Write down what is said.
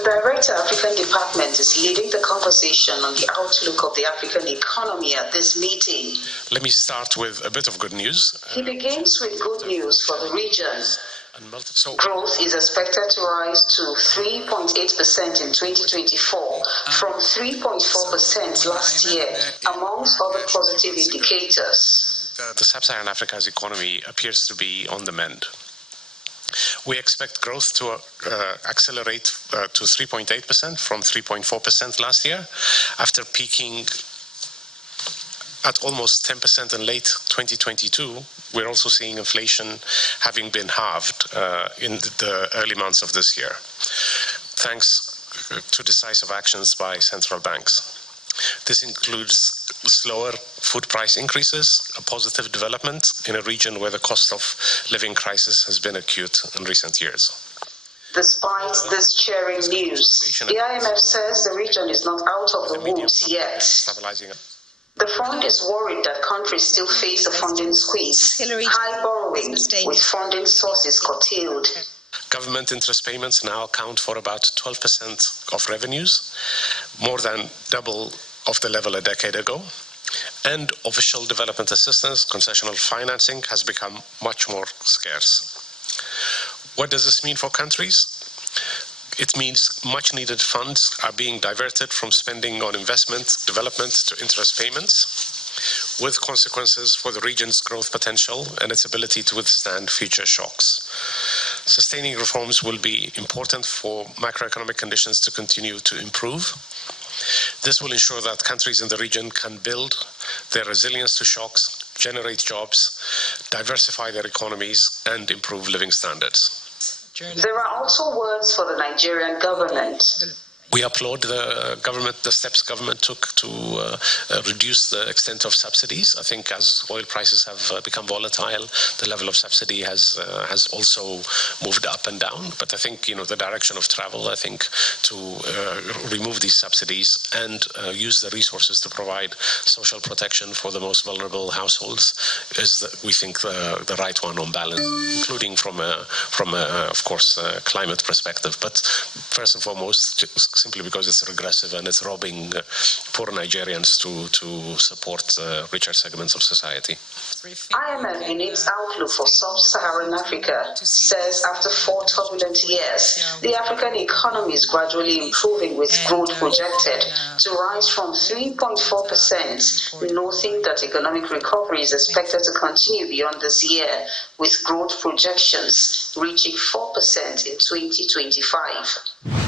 The Director African Department is leading the conversation on the outlook of the African economy at this meeting. Let me start with a bit of good news. He begins with good news for the region. Growth is expected to rise to 3.8% in 2024 from 3.4% last year, amongst other positive indicators. The Sub-Saharan Africa's economy appears to be on the mend. We expect growth to accelerate to 3.8% from 3.4% last year, after peaking at almost 10% in late 2022. We're also seeing inflation having been halved in the early months of this year, thanks to decisive actions by central banks. This includes slower food price increases, a positive development in a region where the cost of living crisis has been acute in recent years. Despite this cheering news, the IMF says the region is not out of the woods yet. The fund is worried that countries still face a funding squeeze, high borrowing, with funding sources curtailed. Government interest payments now account for about 12% of revenues, more than double of the level a decade ago. And official development assistance, concessional financing, has become much more scarce. What does this mean for countries? It means much needed funds are being diverted from spending on investment, development to interest payments, with consequences for the region's growth potential and its ability to withstand future shocks. Sustaining reforms will be important for macroeconomic conditions to continue to improve. This will ensure that countries in the region can build their resilience to shocks, generate jobs, diversify their economies, and improve living standards. There are also words for the Nigerian government. We applaud the steps government took to reduce the extent of subsidies. I think as oil prices have become volatile, the level of subsidy has also moved up and down. But I think, the direction of travel, I think, to remove these subsidies and use the resources to provide social protection for the most vulnerable households is, we think, the right one on balance, including from a of course, climate perspective. But first and foremost, simply because it's regressive and it's robbing poor Nigerians to support richer segments of society. IMF, in its outlook for sub-Saharan Africa, says after 4 turbulent years, the African economy is gradually improving, with growth projected to rise from 3.4%, noting that economic recovery is expected to continue beyond this year, with growth projections reaching 4% in 2025.